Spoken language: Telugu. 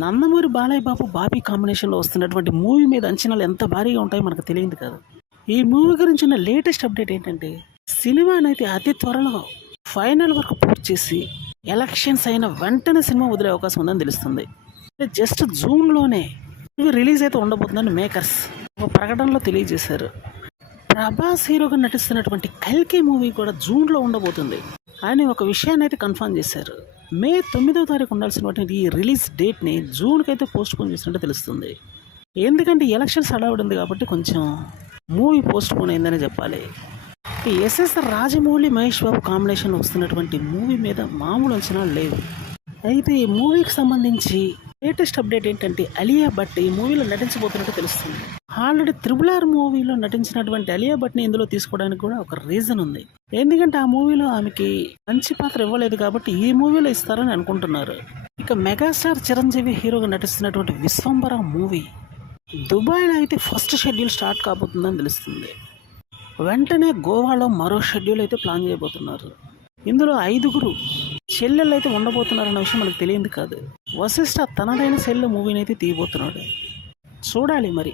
నందమూరి బాలయ్య బాబు బాబీ కాంబినేషన్లో వస్తున్నటువంటి మూవీ మీద అంచనాలు ఎంత భారీగా ఉంటాయో మనకు తెలియదు కాదు. ఈ మూవీ గురించి ఉన్న లేటెస్ట్ అప్డేట్ ఏంటంటే సినిమానైతే అతి త్వరలో ఫైనల్ వరకు పూర్తి చేసి ఎలక్షన్స్ అయిన వెంటనే సినిమా వదిలే అవకాశం ఉందని తెలుస్తుంది. జస్ట్ జూన్లోనే ఇవి రిలీజ్ అయితే ఉండబోతుందని మేకర్స్ ఒక ప్రకటనలో తెలియజేశారు. ప్రభాస్ హీరోగా నటిస్తున్నటువంటి కల్కి మూవీ కూడా జూన్లో ఉండబోతుంది అని ఒక విషయాన్ని అయితే కన్ఫర్మ్ చేశారు. మే 9వ తారీఖు ఉండాల్సినటువంటి ఈ రిలీజ్ డేట్ని జూన్కి అయితే పోస్ట్ పోన్ చేసినట్టు తెలుస్తుంది. ఎందుకంటే ఎలక్షన్స్ హడావుడి ఉంది కాబట్టి కొంచెం మూవీ పోస్ట్ పోన్ అయిందని చెప్పాలి. ఈ ఎస్ఎస్ రాజమౌళి మహేష్ బాబు కాంబినేషన్ వస్తున్నటువంటి మూవీ మీద మామూలు అంచనాలు లేవు. అయితే ఈ మూవీకి సంబంధించి లేటెస్ట్ అప్డేట్ ఏంటంటే అలియా భట్ ఈ మూవీలో నటించబోతున్నట్టు తెలుస్తుంది. ఆల్రెడీ RRR మూవీలో నటించినటువంటి అలియా భట్ని ఇందులో తీసుకోవడానికి కూడా ఒక రీజన్ ఉంది. ఎందుకంటే ఆ మూవీలో ఆమెకి మంచి పాత్ర ఇవ్వలేదు కాబట్టి ఈ మూవీలో ఇస్తారని అనుకుంటున్నారు. ఇక మెగాస్టార్ చిరంజీవి హీరోగా నటిస్తున్నటువంటి విశ్వంబర మూవీ దుబాయ్లో అయితే ఫస్ట్ షెడ్యూల్ స్టార్ట్ కాబోతుందని తెలుస్తుంది. వెంటనే గోవాలో మరో షెడ్యూల్ అయితే ప్లాన్ చేయబోతున్నారు. ఇందులో 5 చెల్లెళ్ళు అయితే ఉండబోతున్నారన్న విషయం మనకు తెలియదు కాదు. వశిష్ఠ తనదైన సెల్ మూవీని అయితే తీయబోతున్నాడు. చూడాలి మరి.